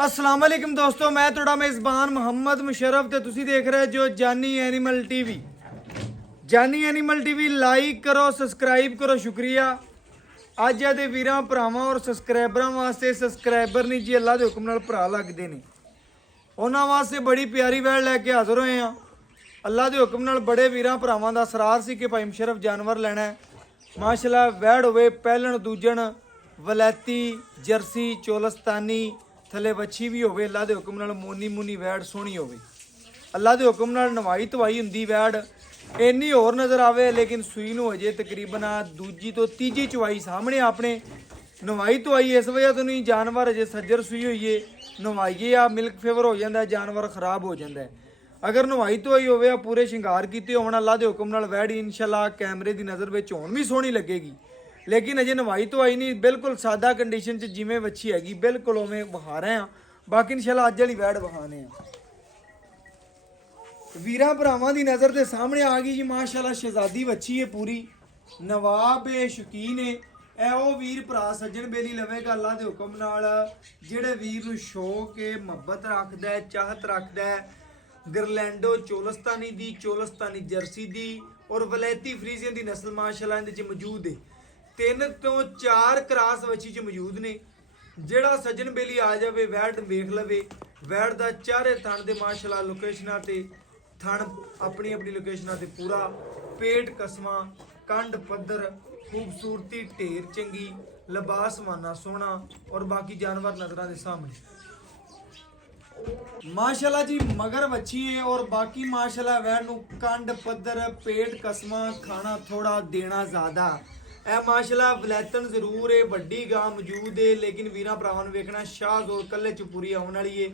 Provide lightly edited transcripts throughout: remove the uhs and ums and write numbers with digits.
अस्सलाम वालेकुम दोस्तों, मैं थोड़ा मेज़बान मोहम्मद मुशर्रफ ते तुसी देख रहे जो जानी एनिमल टीवी। जानी एनिमल टीवी लाइक करो, सब्सक्राइब करो, शुक्रिया। अज दे वीरां भरावां और सबसक्राइबरां वास्ते सबसक्राइबर नहीं जी अल्लाह दे हुक्म नाल भरा लगदे ने, उन्हां वास्ते बड़ी प्यारी वैड़ लैके हाज़र होए हैं। अल्लाह दे हुक्म नाल बड़े वीरां भरावां दा सरार सी कि भाई मुशर्रफ जानवर लैना है। माशाअल्लाह वैड़ होवे पहलण दूजण वलैती जर्सी चोलस्तानी थले वच्छी भी होवे। अल्लाह दे हुक्म नाल मोनी मुनी वैड़ सोहनी होवे। अल्लाह दे हुक्म नाल नवाई धवाई हुंदी वैड़ इन्नी होर नज़र आवे, लेकिन सूई नूं अजे तकरीबन दूजी तो तीजी चवाई सामने अपने नवाई धवाई इस वजह तो नहीं जानवर अजे सज्जर सूई होई है नवाइए आ मिल्क फेवर हो जाता है, जानवर खराब हो जाता है। अगर नवाई धवाई होवे पूरे शिंगार कीते होण अल्लाह दे हुक्म नाल वैड़ इंशाअल्लाह कैमरे की नज़र विच होण भी सोहनी लगेगी, लेकिन अजे नवाई धवाई नहीं, बिल्कुल सादा कंडीशन च जिवें वच्छी हैगी बिल्कुल उवें वहा रहे हैं। बाकी इंशाअल्लाह अज वाली वैड़ वहाने हैं। वीरां भरावां दी नज़र के सामने आ गई जी माशाअल्लाह शहजादी वच्छी है पूरी नवाब है शौकीन है। ए ओ वीर भरा सज्जन बेली लवेगा अल्लाह दे हुक्म नाल जिहड़े वीर नूं शौक है मुहब्बत रखदा है चाहत रखदा है। गरलैंडो चोलस्तानी दी चोलस्तानी जर्सी दी और वलैती फ्रीजियन दी नस्ल माशाअल्लाह इहदे च मौजूद है। 3 तो 4 क्रास वच्छी च मौजूद ने। ਜਿਹੜਾ सज्जन बेली आ जाए वैड़ वेख लवे वैड़ दा चारे थण दे माशाअल्लाह लोकेशनां ते थण अपनी अपनी लोकेशनां ते पूरा पेट कसमा कंड पद्धर खूबसूरती ढेर चंगी लिबास माना सोहना और बाकी जानवर नजरां दे सामने माशाअल्लाह जी मगर वच्छी है और बाकी माशाअल्लाह वैड़ नूं कंड पद्धर पेट कसमा खाना थोड़ा देना ज़्यादा ए माशाअल्लाह वलैतन जरूर है वड्डी गां मौजूद है, लेकिन वीरां भरावां नूं वेखना शाह जोर कल्ले च पूरी आउण वाली है।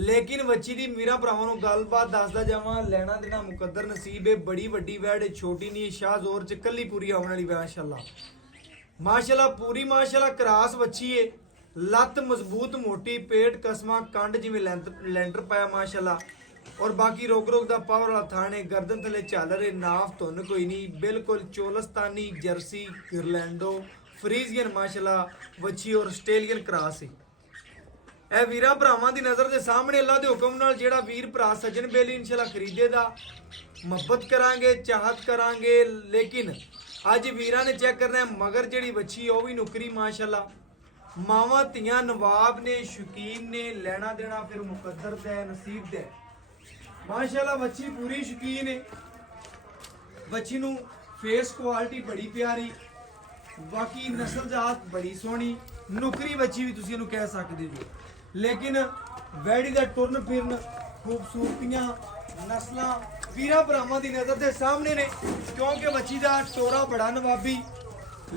लेकिन वच्छी दी वीरां भरावां नूं गलबात दसदा जावां लेना देना मुकद्दर नसीब है। बड़ी वड्डी वैड़ छोटी नहीं है, शाह जोर च कल्ली पूरी आउण वाली माशाअल्लाह माशाअल्लाह पूरी माशाअल्लाह क्रास वच्छी है। लत्त मजबूत मोटी पेट कसमा कंड जिवें लेंटर पाया माशाअल्लाह और बाकी रोक रोक दा पावर वाला थाने गर्दन थले झालर है नाफ धुन कोई नहीं बिल्कुल चोलस्तानी जर्सी गिरलैंडो फ्रीजियन माशाअल्लाह वच्छी और ऑस्ट्रेलियन क्रॉस है। ए वीरां भरावां दी नज़र दे सामने अल्लाह दे हुक्म नाल जेड़ा वीर भरा सज्जन बेली इंशाअल्लाह खरीदेदा मुहब्बत करांगे चाहत करांगे। लेकिन अज वीरां ने चेक करना है मगर जेड़ी वच्छी है वह भी नुकरी माशाअल्लाह मावां तियां नवाब ने शौकीन ने लेना देना फिर मुकद्दर दे नसीब दे माशाअल्लाह वच्छी पूरी शौकीन है। वच्छी नूं फेस क्वालिटी बड़ी प्यारी बाकी नस्ल जात बड़ी सोहनी नुकरी वच्छी भी तुसीं इहनूं कह सकदे हो। लेकिन वैड़ी दा टुरन फिरन खूबसूरतियां नस्लां वीरां भरावां दी नज़र दे सामने ने, क्योंकि वच्छी दा टोरा बड़ा नवाबी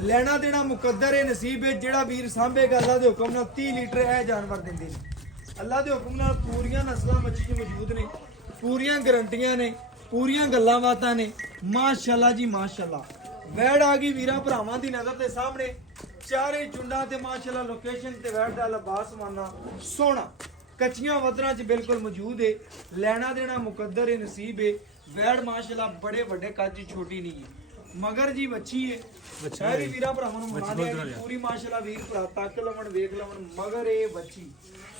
लेना देना मुकद्दर है नसीब है। जेड़ा वीर सांभेगा अल्लाह दे हुक्म नाल 30 लीटर है जानवर दिंदे ने। अल्लाह दे हुक्म नाल पूरियां नस्लां वच्छी च मौजूद ने, पूरियां गारंटियां ने, पूरियां गल्लां बातां ने माशाअल्लाह जी माशाअल्लाह। वैड़ आ गई वीरां भरावां दी नज़र दे सामने चारे चुंडा ते माशाअल्लाह लोकेशन ते वैड़ दा लिबास माना सोहना कच्चियां वदरां च बिल्कुल मौजूद है। लेना देना मुकद्दर है नसीब है। वैड़ माशाअल्लाह बड़े वड्डे कद च छोटी नहीं है मगर जी वच्छी है शहरी वीरां भरावां नूं मना लिया पूरी माशाअल्लाह वीर भरा तक लवण वेख लवण मगर ये वच्छी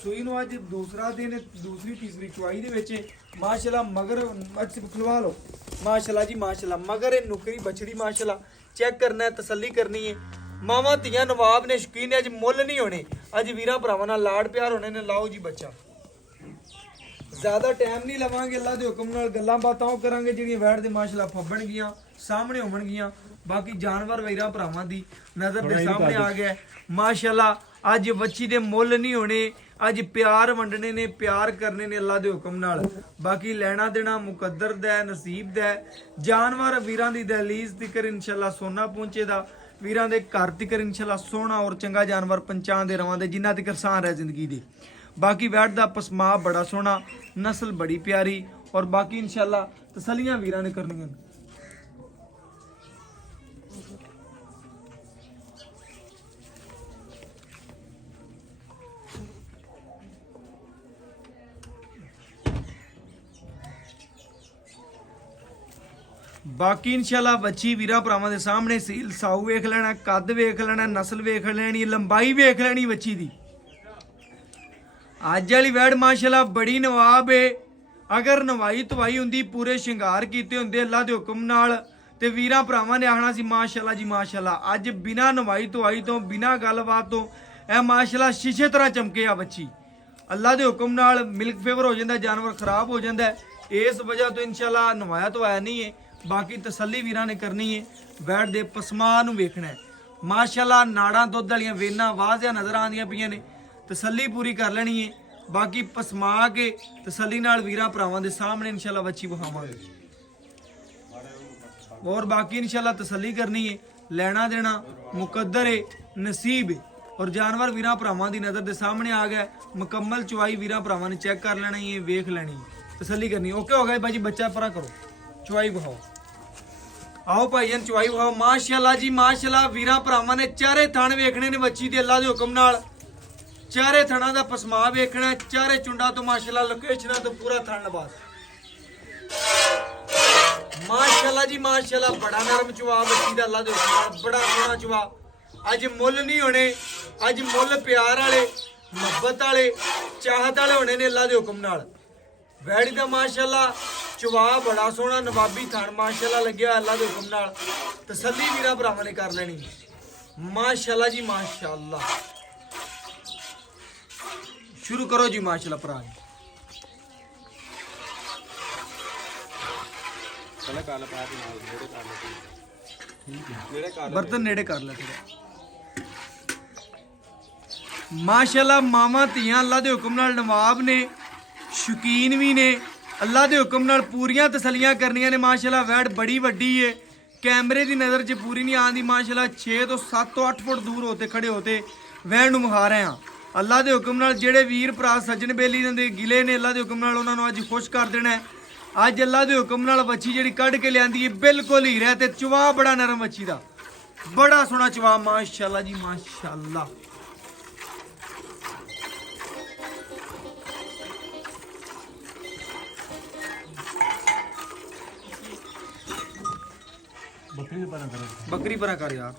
सूई नूं अज दूसरा दिन दूसरी तीसरी चुआई दे विच माशाअल्लाह मगर अज खुलवा लो माशाअल्लाह जी माशाअल्लाह मगर ये नुकरी बछड़ी माशाअल्लाह चेक करना है तसल्ली करनी है। मावां तियां नवाब ने शौकीन अज मुੱਲ नहीं होने, अज वीरां भरावां नाल लाड़ प्यार होने ने। लाओ जी बच्चा ज़्यादा टाइम नहीं लवांगे अल्लाह दे हुक्म नाल गल्लां बातां करांगे जिहड़ियां वैड़ दे माशाअल्लाह फब्बण गियां सामने होवणगियां। बाकी जानवर वीरां भरावां दी नज़र दे सामने आ गया माशाअल्लाह। अज वच्छी दे मुੱਲ नहीं होने, अज प्यार वंडने ने प्यार करने ने अल्लाह दे हुक्म नाल। बाकी लेना देना मुकद्दर दा नसीब दा जानवर वीरां दी दहलीज तिकर इंशाअल्लाह सोना पहुंचेदा वीरां दे घर तिकर इंशाअल्लाह सोहना और चंगा जानवर पंचां दे रवां दे जिन्ना तिकर सां रह जिंदगी दे। बाकी वैड़ दा पसमा बड़ा सोहना नस्ल बड़ी प्यारी और बाकी इंशाअल्लाह तसलियां वीरां ने करनियां। बाकी इंशाअल्लाह वच्छी वीरां भरावां दे सामने सील साऊ वेख लेना कद वेख लेना नस्ल वेख लेनी लंबाई वेख लेनी वच्छी दी। ਅੱਜ ਵਾਲੀ ਵੈੜ ਮਾਸ਼ਾਅੱਲਾ ਬੜੀ ਨਵਾਬ ਏ। ਅਗਰ ਨਵਾਈ ਧਵਾਈ ਹੁੰਦੀ ਪੂਰੇ ਸ਼ਿੰਗਾਰ ਕੀਤੇ ਹੁੰਦੇ ਅੱਲਾ ਦੇ ਹੁਕਮ ਨਾਲ ਤੇ ਵੀਰਾਂ ਭਰਾਵਾਂ ਨੇ ਆਖਣਾ ਸੀ ਮਾਸ਼ਾਅੱਲਾ ਜੀ ਮਾਸ਼ਾਅੱਲਾ। ਅੱਜ ਬਿਨਾ ਨਵਾਈ ਧਵਾਈ ਤੋਂ ਬਿਨਾ ਗੱਲਬਾਤ ਤੋਂ ਇਹ ਮਾਸ਼ਾਅੱਲਾ ਸ਼ੀਸ਼ੇ ਤਰ੍ਹਾਂ ਚਮਕੇ ਆ ਬੱਚੀ। ਅੱਲਾ ਦੇ ਹੁਕਮ ਨਾਲ ਮਿਲਕ ਫੇਵਰ ਹੋ ਜਾਂਦਾ, ਜਾਨਵਰ ਖਰਾਬ ਹੋ ਜਾਂਦਾ, ਇਸ ਵਜ੍ਹਾ ਤੋਂ ਇਨਸ਼ਾਅੱਲਾ ਨਵਾਇਆ ਧਵਾਇਆ ਨਹੀਂ ਹੈ। ਬਾਕੀ ਤਸੱਲੀ ਵੀਰਾਂ ਨੇ ਕਰਨੀ ਹੈ, ਵੈੜ ਦੇ ਪਸਮਾਂ ਨੂੰ ਵੇਖਣਾ ਹੈ। ਮਾਸ਼ਾਅੱਲਾ ਨਾੜਾਂ ਦੁੱਧ ਵਾਲੀਆਂ ਵੇਨਾਂ ਵਾਜ਼ਿਆ ਨਜ਼ਰ ਆਉਂਦੀਆਂ ਪਈਆਂ ਨੇ, ਤਸੱਲੀ ਪੂਰੀ ਕਰ ਲੈਣੀ ਹੈ। ਬਾਕੀ ਪਸਮਾ ਕੇ ਤਸੱਲੀ ਨਾਲ ਵੀਰਾਂ ਭਰਾਵਾਂ ਦੇ ਸਾਹਮਣੇ ਇਨਸ਼ਾਅੱਲਾ ਬੱਚੀ ਵਿਖਾਵਾਂਗੇ। और बाकी इंशाल्लाह तसल्ली करनी है, लेना देना मुकद्दर है, नसीब है। और जानवर वीरां भरावां दी नज़र दे सामने आ गया, मुकम्मल चुवाई वीरां भरावां ने चेक कर लेना है, वेख लेनी है, तसल्ली करनी है। ओके हो गया भाई जी, बच्चा परा करो, चुवाई बहाओ। आओ भाईजान चुवाई बहाओ। माशाअल्लाह जी माशाअल्लाह, वीरां भरावां ने चारे थण वेखने ने बच्ची दे अल्लाह दे हुक्म नाल। चारे थणा दा पसमा वेखना, चारे चुंडा तो माशाअल्लाह लोकेशनां तो पूरा थण लबास माशाअल्लाह जी माशाअल्लाह। बड़ा नरम चुवा बच्ची दा अल्लाह दे हुक्म नाल, बड़ा सोहना चुवा। अज मुल नहीं होने, अज मुल प्यार वाले मुहब्बत वाले चाहत वाले होने ने अल्लाह दे हुक्म नाल। वैड़ी दा माशाअल्लाह चुवा बड़ा सोहना नवाबी थण माशाअल्लाह लग्या अल्लाह दे हुक्म नाल। तसल्ली वीरां भरावां ने कर लेनी माशाअल्लाह जी माशाअल्लाह। शुरू करो जी माशाअल्लाह भरा। बर्तन नेड़े कर ले थोड़ा। माशाअल्लाह मामा धीयां अल्लाह दे हुक्म नाल नवाब ने, शौकीन भी ने, अल्लाह दे हुक्म नाल पूरियां तसलियां करनियां ने। माशाअल्लाह वैड़ बड़ी वड्डी है, कैमरे दी नज़र च पूरी नहीं आंदी। माशाअल्लाह 6 तो 7 तो 8 फुट दूर होते खड़े होते वैड़ नूं मखा रहे हैं। अल्लाह दे हुक्म नाल जेड़े वीर भरा सज्जन बेली दे गिले ने, अल्लाह दे हुक्म नाल उन्हां नूं अज खुश कर देना है। अज अल्लाह दे हुक्म नाल बच्ची जिहड़ी कढ के लियांदी है बिल्कुल हीरा ते चुवा बड़ा नरम बच्ची दा, बड़ा सोहना चुवा माशाअल्लाह जी माशाअल्लाह। बकरी परा कर यार,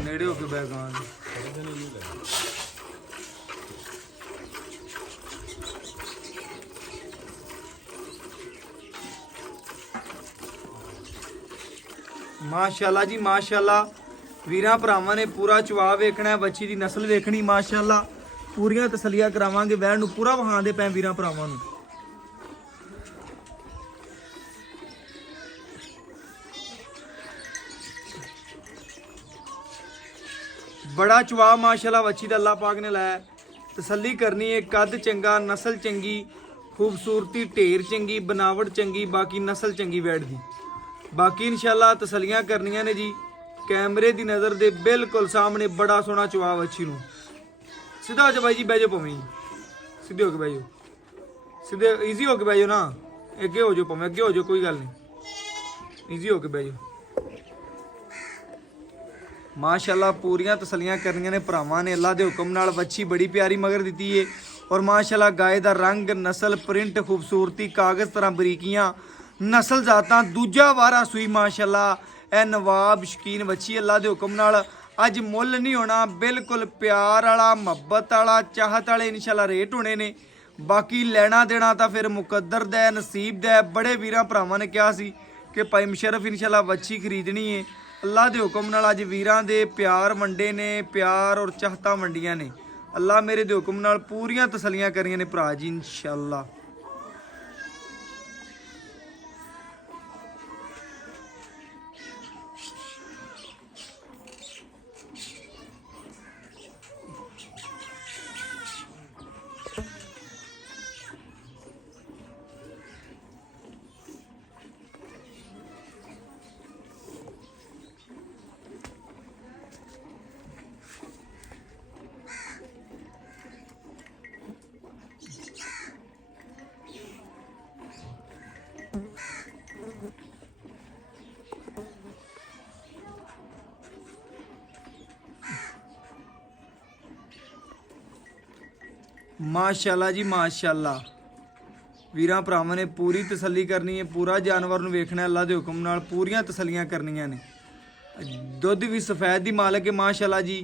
नेड़े होके बैगान माशाअल्लाह जी माशाअल्लाह। वीरां भरावां ने पूरा चुवा वेखना है, बच्ची दी नस्ल वेखनी माशाअल्लाह। पूरियां तसलियां करावांगे, वैड़ नूं पूरा वहांदे पै वीरां भरावां नूं। बड़ा चुवा माशाअल्लाह बच्ची दा अल्लाह पाक ने लाया। तसल्ली करनी है, कद चंगा, नस्ल चंगी, खूबसूरती ढेर चंगी, बनावट चंगी, बाकी नस्ल चंगी वैड़ दी। बाकी इंशाअल्लाह तसलियां करनियां ने जी, कैमरे दी नज़र दे बिल्कुल सामने बड़ा सोहना चुवा बच्ची नूं। सीधा हो जा भाई जी, बह जाओ पवें, सीधे होके बह जाओ, सीधे ईजी होके बह जाओ ना, अगे हो जाओ पवें, अगे हो जाओ, कोई गल नहीं, ईजी होके बह जाओ। माशाअल्लाह पूरियां तसलियां करनियां ने भरावां ने अल्लाह दे हुक्म नाल। बच्ची बड़ी प्यारी मगर दी है, और माशाअल्लाह गाय दा रंग, नस्ल, प्रिंट, खूबसूरती, कागज़ तरह बरीकियां, नस्ल जातां दूजा वारा सूई माशाअल्लाह। ए नवाब शकीन बच्ची अल्लाह दे हुक्म नाल। अज मुल नहीं होना, बिल्कुल प्यार वाला मुहब्बत वाला चाहत वाले इंशाअल्लाह रेट होने ने। बाकी लेना देना तो फिर मुकद्दर दा है, नसीब दा है। बड़े वीरां भरावां ने कहा सी कि भाई मुशर्रफ इंशाअल्लाह बच्ची खरीदनी है। अल्लाह दे हुक्म नाल अज वीरां दे प्यार वंडे ने, प्यार और चाहतां वंडियां ने। अल्लाह मेरे दे हुक्म नाल पूरियां तसलियां करियां ने भरा जी इंशाअल्लाह। माशाअल्लाह जी माशाअल्लाह। वीरां भरावां ने पूरी तसल्ली करनी है, पूरा जानवर नूं वेखना है, अल्लाह दे हुक्म नाल पूरियां तसल्लियां करनियां ने। दुध भी सफेद दी मालक है माशाअल्लाह जी।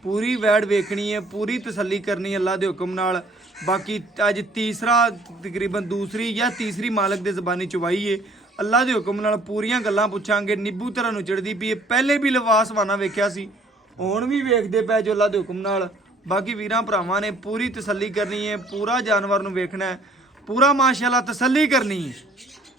पूरी वैड वेखनी है, पूरी तसल्ली करनी है अल्लाह के हुक्म नाल। बाकी अज तीसरा तकरीबन दूसरी या तीसरी मालक के जबानी चवाई है। अल्लाह के हुक्म नाल पूरियां गल्लां पुछांगे। निब्बू तरह नु चढ़दी पई है, पहले भी लिबास वाना वेख्या सी, हुण भी वेखदे पै जो अल्लाह के हुक्म नाल। बाकी वीरां भरावां ने पूरी तसल्ली करनी है, पूरा जानवर नूं वेखना है, पूरा माशाअल्लाह तसल्ली करनी है।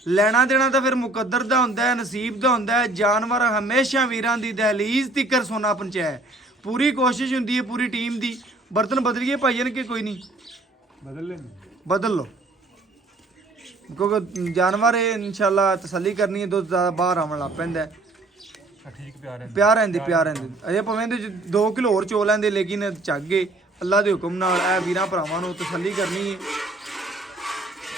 ਲੈਣਾ ਦੇਣਾ ਤਾਂ ਫਿਰ ਮੁਕੱਦਰ ਦਾ ਹੁੰਦਾ ਹੈ, ਨਸੀਬ ਦਾ ਹੁੰਦਾ ਹੈ। ਜਾਨਵਰ ਹਮੇਸ਼ਾ ਵੀਰਾਂ ਦੀ ਦਹਲੀਜ਼ ਤਿੱਕਰ ਸੋਨਾ ਪਹੁੰਚਾਇਆ। ਪੂਰੀ ਕੋਸ਼ਿਸ਼ ਹੁੰਦੀ ਹੈ ਪੂਰੀ ਟੀਮ ਦੀ। ਬਰਤਨ ਬਦਲੀਏ ਭਾਈਆਂ ਕਿ ਕੋਈ ਨਹੀਂ ਬਦਲ ਲਓ, ਕਿਉਂਕਿ ਜਾਨਵਰ ਇਹ ਇਨਸ਼ਾਅੱਲਾ ਤਸੱਲੀ ਕਰਨੀ ਹੈ। ਦੁੱਧ ਜ਼ਿਆਦਾ ਬਾਹਰ ਆਉਣ ਲੱਗ ਪੈਂਦਾ ਠੀਕ ਪਿਆਰ ਰਹਿੰਦੇ ਅਜੇ ਭਾਵੇਂ ਇਹਦੇ 'ਚ 2 ਕਿਲੋ ਹੋਰ ਚੋ ਲੈਂਦੇ, ਲੇਕਿਨ ਚੱਕ ਗਏ ਅੱਲਾ ਦੇ ਹੁਕਮ ਨਾਲ। ਇਹ ਵੀਰਾਂ ਭਰਾਵਾਂ ਨੂੰ ਤਸੱਲੀ ਕਰਨੀ ਹੈ,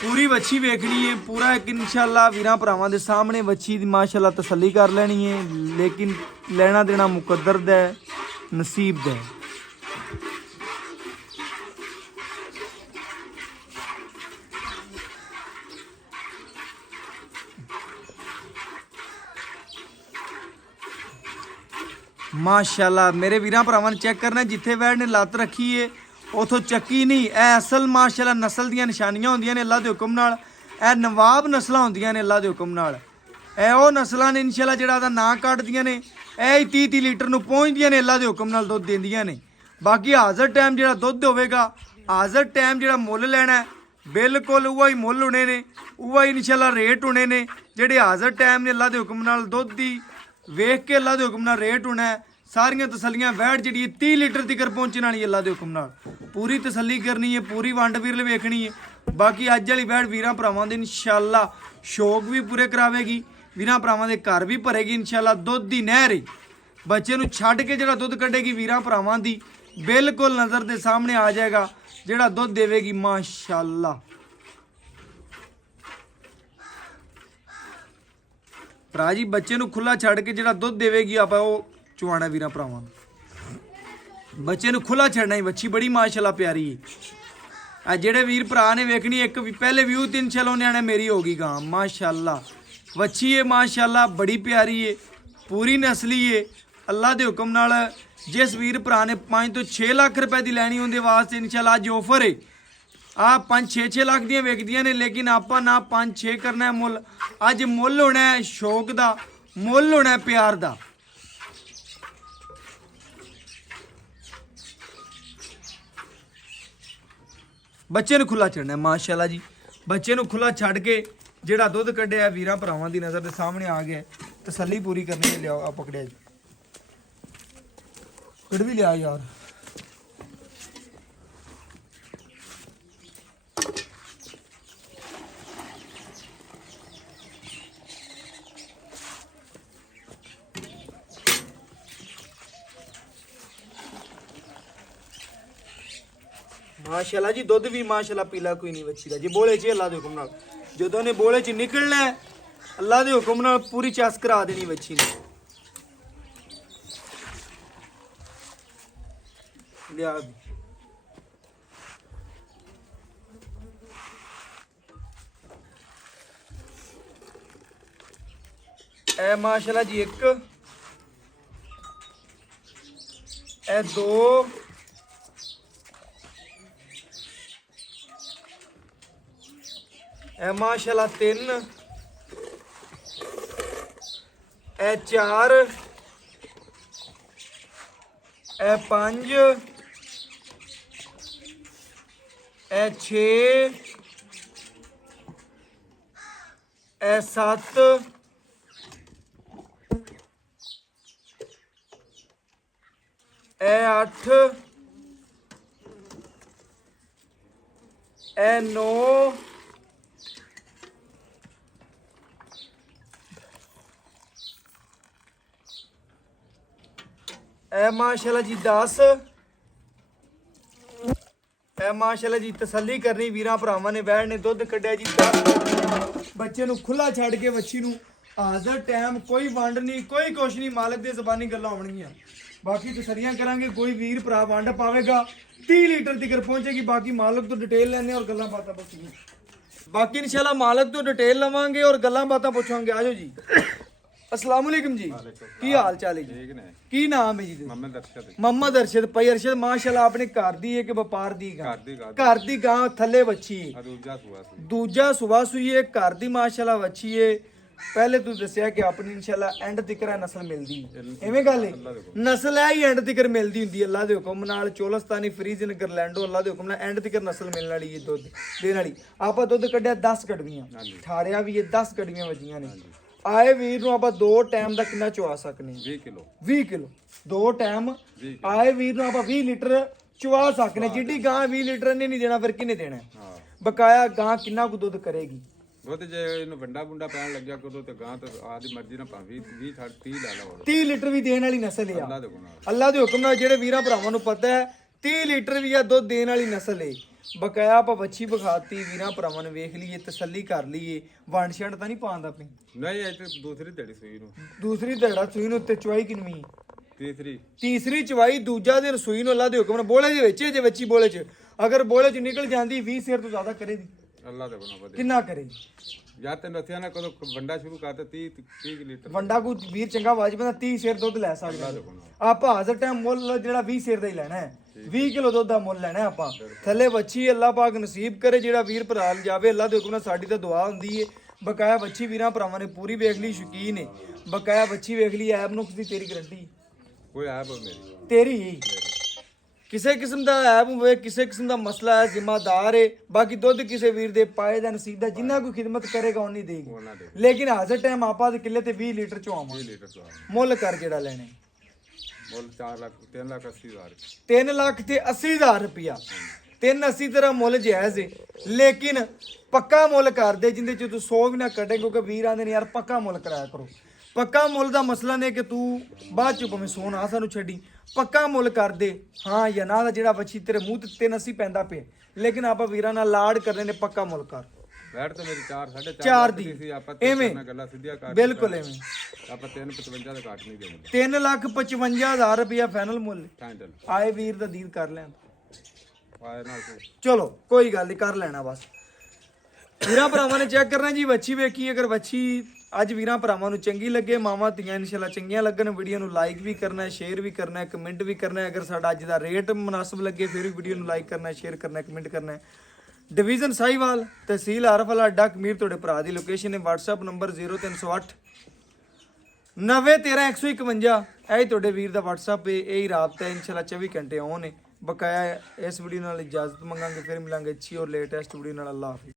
पूरी वच्छी वेखनी है। पूरा एक इंशाअल्लाह वीरां भरावां दे सामने वच्छी दी माशाअल्लाह तसल्ली कर लेनी है, लेकिन लेना देना मुकद्दर दा है, नसीब दा है। माशाअल्लाह मेरे वीरां भरावां ने चेक करना, जिथे वैड ने लत्त रखी है उथों चक्की नहीं। ए असल माशाअल्लाह नस्ल दियां निशानियां होंदियां ने अल्लाह दे हुक्म नाल। ए नवाब नस्लां होंदियां ने अल्लाह दे हुक्म नाल। ए ओ नस्लां ने इंशाअल्लाह जेड़ा दा नां कड्डदियां ने, ए 30-30 लीटर नूं पहुंचदियां ने अल्लाह दे हुक्म नाल दुੱਧ देंदियां ने। बाकी हाज़र टाइम जेड़ा दुੱਧ होवेगा, हाज़र टाइम जेड़ा मुੱਲ लेना है बिल्कुल उहा ही मुੱਲ होने ने, उहा ही इंशाअल्लाह रेट होने ने। जेड़े हाज़र टाइम ने अल्लाह दे हुक्म नाल दुੱਧ दी वेख के अल्लाह दे हुक्म नाल रेट होना है। सारियां तसलियां वैट जी 30 लीटर तक पहुंचने वाली अल्लाह के हुक्म नाल। पूरी तसल्ली करनी है, पूरी वंड वीरल वेखनी है। बाकी अज वाली वैट वीरां भरावां दे इंशाअल्लाह शौक भी पूरे करावेगी, वीरां भरावां दे घर भी भरेगी इंशाअल्लाह। दुੱਧ दी नहर बच्चे नूं छड्ड के जिहड़ा दुੱਧ कड्डेगी वीरां भरावां दी बिल्कुल नज़र दे सामने आ जाएगा, जिहड़ा दुੱਧ देवेगी माशाअल्लाह। भरा जी बच्चे नूं खुला छड्ड के जिहड़ा दुੱਧ देवेगी आपां ओह चुआना वीरां भरावां। बच्चे नूं खुला छड़ना ही वच्छी बड़ी माशाअल्लाह प्यारी है। जेड़े वीर भरा ने वेखनी एक पहले व्यू 3 चलो न्याणे मेरी होगी गां माशाअल्लाह। वच्छी है माशाअल्लाह बड़ी प्यारी है, पूरी नस्ली है अल्लाह दे हुक्म नाल। जिस वीर भरा ने 5 तो 6 लाख रुपए की लैनी उनके वास्ते इंशाअल्लाह अज ऑफर है। आ 5-6 लाख दियां वेखदियां ने, लेकिन आपां ना 5-6 करना है मुੱਲ। अज मुੱਲ होना है शौक दा, मुੱਲ होना है प्यार दा। बच्चे नूं खुला छड़ना है माशाअल्लाह जी। बच्चे नूं खुला छड़ के जिहड़ा दुੱਧ कड्ढिया वीरां भरावां दी नज़र दे सामने आ गया। तसल्ली पूरी करनी है। लियाओ आ पकड़िया जी, कड़ भी लिया यार। माशाअल्लाह जी दुੱਧ भी माशाअल्लाह पीला कोई नहीं बच्ची दा जी। बोले च अल्लाह दे हुक्म नाल जदों ने बोले च निकलना है अल्लाह दे हुक्म नाल पूरी चस करा देनी बच्ची ने। लिया ए माशाअल्लाह जी एक ए 2 ए माशाअल्लाह 3 ए 4 ए 5 ए 6 ए 7 ए 8 ए 9 ए माशाअल्लाह जी 10 ए माशाअल्लाह जी तसल्ली करनी वीरां भरावां ने वैड़ ने दुੱਧ कड्ढिया जी 10 बच्चे नूं खुला छड्ड के वच्छी नूं हाज़र टाइम कोई वंड नहीं कोई कुछ नहीं मालक दे ज़बानी गल्लां होणगीਆਂ। बाकी तसल्लियां करांगे कोई वीर भरा वंड पावेगा 30 लीटर तक पहुंचेगी। बाकी मालक तो डिटेल लैने और गल्लां बातां पुछांगे। बाकी इंशाल्लाह मालक तो डिटेल लवांगे और गल्लां बातां पुछांगे। आजो जी अस्सलाम वालेकुम जी की हाल चाल है जी ठीक ने की नाम है जी मोहम्मद अरशद मोहम्मद अरशद भाई अरशद माशाल्लाह अपने घर दी है कि व्यापार दी गां ਘਰ ਦੀ ਗੱਲ घर दी गां थल्ले बच्ची है ਆ ਦੂਜਾ ਸੂਆ ਸੀ दूजा सुबह सुई है घर दी माशाल्लाह बच्ची है ਪਹਿਲੇ ਤੂੰ ਦੱਸਿਆ ਕਿ ਆਪਣੀ ਇਨਸ਼ਾਅੱਲਾ ਐਂਡ ਤੱਕ ਆ ਨਸਲ ਮਿਲਦੀ ਐਵੇਂ ਗੱਲ ਹੈ ਨਸਲ ਹੈ ਹੀ ਐਂਡ ਤੱਕ ਮਿਲਦੀ ਹੁੰਦੀ ਅੱਲਾ ਦੇ ਹੁਕਮ ਨਾਲ ਚੋਲਸਤਾਨੀ ਫਰੀਜ਼ਨ ਗਰਲੈਂਡੋ ਅੱਲਾ ਦੇ ਹੁਕਮ ਨਾਲ ਐਂਡ ਤੱਕ ਨਸਲ ਮਿਲਣ ਵਾਲੀ ਹੈ ਦੁੱਧ ਦੇਣ ਵਾਲੀ ਆਪਾਂ ਦੁੱਧ ਕੱਢਿਆ 10 ਕੜਵੀਆਂ ਠਾਰਿਆ ਵੀ ਇਹ 10 ਕੜਵੀਆਂ ਵਜੀਆਂ ਨੇ ਆਏ ਵੀਰ ਨੂੰ ਆਪਾਂ 2 ਟਾਈਮ ਦਾ ਕਿੰਨਾ ਚਵਾ ਸਕਨੇ 20 ਕਿਲੋ 20 ਕਿਲੋ 2 ਟਾਈਮ ਆਏ ਵੀਰ ਨੂੰ ਆਪਾਂ 20 ਲੀਟਰ ਚਵਾ ਸਕਨੇ ਜਿੱਡੀ ਗਾਂ 20 ਲੀਟਰ ਨੇ ਨਹੀਂ ਦੇਣਾ ਫਿਰ ਕਿਹਨੇ ਦੇਣਾ ਹਾਂ ਬਕਾਇਆ ਗਾਂ ਕਿੰਨਾ ਕੁ ਦੁੱਧ ਕਰੇਗੀ ਦੁੱਧ ਜੇ ਇਹਨੂੰ ਵੰਡਾ ਬੁੰਡਾ ਪੈਣ ਲੱਗਿਆ ਕਦੋਂ ਤੇ ਗਾਂ ਤੇ ਆਦੀ ਮਰਜ਼ੀ ਨਾਲ ਭਾਵੇਂ 20 30 ਲੈ ਲਓ 30 ਲੀਟਰ ਵੀ ਦੇਣ ਵਾਲੀ ਨਸਲ ਆ ਅੱਲਾ ਦੇ ਗੁਨਾਹ ਅੱਲਾ ਦੇ ਹੁਕਮ ਨਾਲ ਜਿਹੜੇ ਵੀਰਾਂ ਭਰਾਵਾਂ ਨੂੰ ਪਤਾ ਹੈ 30 ਲੀਟਰ ਵੀ ਆ ਦੁੱਧ ਦੇਣ ਵਾਲੀ ਨਸਲ ਏ ਬਕਾਇਆ ਆਪਾਂ ਵੱਛੀ ਵਿਖਾਤੀ ਵੀਰਾਂ ਭਰਾਵਾਂ ਨੇ ਵੇਖ ਲਈਏ ਤਸੱਲੀ ਕਰ ਲਈਏ ਵੰਡ ਛੰਡ ਤਾਂ ਨਹੀਂ ਪਾਉਂਦਾ ਪਈ ਨਹੀਂ ਇਹ ਤੇ ਦੂਸਰੀ ਧੜੀ ਸੂਈ ਨੂੰ ਦੂਸਰੀ ਧੜਾ ਸੂਈ ਨੂੰ ਉੱਤੇ ਚੁਆਈ ਕਿੰਨੀ ਤੀਸਰੀ ਤੀਸਰੀ ਚਵਾਈ ਦੂਜਾ ਦਿਨ ਸੂਈ ਨੂੰ ਅੱਲਾ ਦੇ ਹੁਕਮ ਨਾਲ ਬੋਲੇ ਦੇ ਵਿੱਚ ਜੇ ਵੱਛੀ ਬੋਲੇ ਚ ਅਗਰ ਬੋਲੇ ਚ ਨਿਕਲ ਜਾਂਦੀ 20 ਸਿਰ ਤੋਂ ਜ਼ਿਆਦਾ ਕਰੇਗੀ ਅੱਲਾ ਦੇ ਗੁਨਾਹ ਵਧੇ ਕਿੰਨਾ ਕਰੇਗੀ ਜਾਂ ਤੇ ਨਥਿਆ ਨਾ ਕਦੋਂ ਵੰਡਾ ਸ਼ੁਰੂ ਕਰਤਾ 30 ਲੀਟਰ ਵੰਡਾ ਕੋ ਵੀਰ ਚੰਗਾ ਵਾਜਬ ਦਾ 30 ਸਿਰ ਦੁੱਧ ਲੈ ਸਕਦਾ ਆਪਾਂ ਹਾਜ਼ਰ ਟਾਈਮ ਮੁੱਲ ਜਿਹੜਾ 20 ਸਿਰ ਦਾ ਹੀ ਲੈਣਾ ਹੈ 20 ਕਿਲੋ ਦੁੱਧ ਦਾ ਮੁੱਲ ਲੈਣਾ ਹੈ ਆਪਾਂ ਥੱਲੇ ਵੱਛੀ ਅੱਲਾਹ ਪਾਕ ਨਸੀਬ ਕਰੇ ਜਿਹੜਾ ਵੀਰ ਭਰਾ ਜਾਵੇ ਅੱਲਾਹ ਦੇ ਹੁਕਮ ਨਾਲ ਸਾਡੀ ਤਾਂ ਦੁਆ ਹੁੰਦੀ ਏ ਬਕਾਇਆ ਵੱਛੀ ਵੀਰਾਂ ਭਰਾਵਾਂ ਨੇ ਪੂਰੀ ਵੇਖ ਲਈ ਸ਼ੌਕੀਨ ਏ ਬਕਾਇਆ ਵੱਛੀ ਵੇਖ ਲਈ ਐਬ ਨੁਕਸ ਦੀ ਤੇਰੀ ਗਰੰਟੀ ਕੋਈ ਐਬ ਮੇਰੀ ਤੇਰੀ ਕਿਸੇ ਕਿਸਮ ਦਾ ਐਬ ਹੋਵੇ ਕਿਸੇ ਕਿਸਮ ਦਾ ਮਸਲਾ ਹੈ ਜ਼ਿੰਮੇਦਾਰ ਹੈ ਬਾਕੀ ਦੁੱਧ ਕਿਸੇ ਵੀਰ ਦੇ ਪਾਏ ਦਾ ਨਸੀਬ ਦਾ ਜਿੰਨਾ ਕੋਈ ਖਿਦਮਤ ਕਰੇਗਾ ਉਨੀ ਦੇਗੀ ਉਹਨਾਂ ਦੇ ਲੇਕਿਨ ਹਾਜ਼ਰ ਟਾਈਮ ਆਪਾਂ ਦੇ ਕਿੱਲੇ ਤੇ 20 ਲੀਟਰ ਚੋਂ ਆਵਾਂ 20 ਲੀਟਰ ਤੋਂ ਮੁੱਲ ਕਰ ਜਿਹੜਾ ਲੈਣੇ ਮੁੱਲ 4 ਲੱਖ 3 ਲੱਖ 80 ਹਜ਼ਾਰ 3 ਲੱਖ ਤੇ 80,000 ਰੁਪਇਆ 380 ਤੇਰਾ ਮੁੱਲ ਜਾਇਜ਼ ਹੈ ਲੇਕਿਨ ਪੱਕਾ ਮੁੱਲ ਕਰਦੇ ਜਿੰਦੇ ਚ ਤੂੰ 100 ਵੀ ਨਾ ਕੱਢੇ ਕਿਉਂਕਿ ਵੀਰ ਆਂਦੇ ਨੇ ਯਾਰ ਪੱਕਾ ਮੁੱਲ ਕਰਾਇਆ ਕਰੋ ਪੱਕਾ ਮੁੱਲ ਦਾ ਮਸਲਾ ਨਹੀਂ ਕਿ ਤੂੰ ਬਾਅਦ ਚ ਭਾਵੇਂ ਸੋਨਾ ਸਾਨੂੰ ਛੱਡੀ ਪੱਕਾ ਮੁੱਲ ਕਰ ਦੇ ਹਾਂ ਜਾਂ ਨਾ ਦਾ ਜਿਹੜਾ ਬੱਚੀ ਤੇਰੇ ਮੂੰਹ ਤੇ 380 ਪੈਂਦਾ ਪਿਆ ਲੇਕਿਨ ਆਪਾਂ ਵੀਰਾਂ ਨਾਲ ਲਾੜ ਕਰਨੇ ਨੇ ਪੱਕਾ ਮੁੱਲ ਕਰ ਬੈਠ ਤੇ ਮੇਰੀ 4 4.5 ਚਾਰ ਦੀ ਸੀ ਆਪਾਂ ਐਵੇਂ ਤੇ ਗੱਲਾਂ ਸਿੱਧੀਆਂ ਕਰ ਬਿਲਕੁਲ ਐਵੇਂ ਆਪਾਂ 355 ਦਾ ਘੱਟ ਨਹੀਂ ਦੇਣੀ 3,55,000 ਰੁਪਇਆ ਫਾਈਨਲ ਮੁੱਲ ਫਾਈਨਲ ਆਏ ਵੀਰ ਦਾ ਦੀਦ ਕਰ ਲੈਣ ਆਏ ਨਾਲ ਕੋਈ ਚਲੋ ਕੋਈ ਗੱਲ ਨਹੀਂ ਕਰ ਲੈਣਾ ਬਸ ਵੀਰਾਂ ਭਰਾਵਾਂ ਨੇ ਚੈੱਕ ਕਰਨਾ ਜੀ ਵੱਛੀ ਵੇਖੀ ਅਗਰ ਵੱਛੀ ਅੱਜ ਵੀਰਾਂ ਭਰਾਵਾਂ ਨੂੰ ਚੰਗੀ ਲੱਗੇ ਮਾਵਾਂ ਧੀਆਂ ਇਨਸ਼ਾਅੱਲਾ ਚੰਗੀਆਂ ਲੱਗਣ ਵੀਡੀਓ ਨੂੰ ਲਾਈਕ ਵੀ ਕਰਨਾ ਹੈ ਸ਼ੇਅਰ ਵੀ ਕਰਨਾ ਹੈ ਕਮੈਂਟ ਵੀ ਕਰਨਾ ਹੈ ਅਗਰ ਸਾਡਾ ਅੱਜ ਦਾ ਰੇਟ ਮੁਨਾਸਬ ਲੱਗੇ ਫਿਰ ਵੀ ਵੀਡੀਓ ਨੂੰ ਲਾਈਕ ਕਰਨਾ ਹੈ ਸ਼ੇਅਰ ਕਰਨਾ ਹੈ ਕਮੈਂਟ ਕਰਨਾ ਹੈ ਡਿਵੀਜ਼ਨ ਸਾਹੀਵਾਲ ਤਹਿਸੀਲ ਆਰਫਲਾ ਅੱਡਾ ਕਮੀਰ ਤੁਹਾਡੇ ਭਰਾ ਦੀ ਲੋਕੇਸ਼ਨ ਹੈ WhatsApp ਨੰਬਰ 0308 913 ਇਹ ਤੁਹਾਡੇ ਵੀਰ ਦਾ WhatsApp ਹੈ ਇਹ ਹੀ ਰਾਬਤਾ ਹੈ ਇਨਸ਼ਾਅੱਲਾ 24 ਘੰਟੇ ਔਨ ਹੈ ਬਕਾਇਆ ਇਸ ਵੀਡੀਓ ਨਾਲ ਇਜਾਜ਼ਤ ਮੰਗਾਂਗੇ ਫਿਰ ਮਿਲਾਂਗੇ ਅੱਛੀ ਔਰ ਲੇਟੈਸਟ ਵੀਡੀਓ ਨਾਲ ਅੱਲਾਹ ਹਾਫਿਜ਼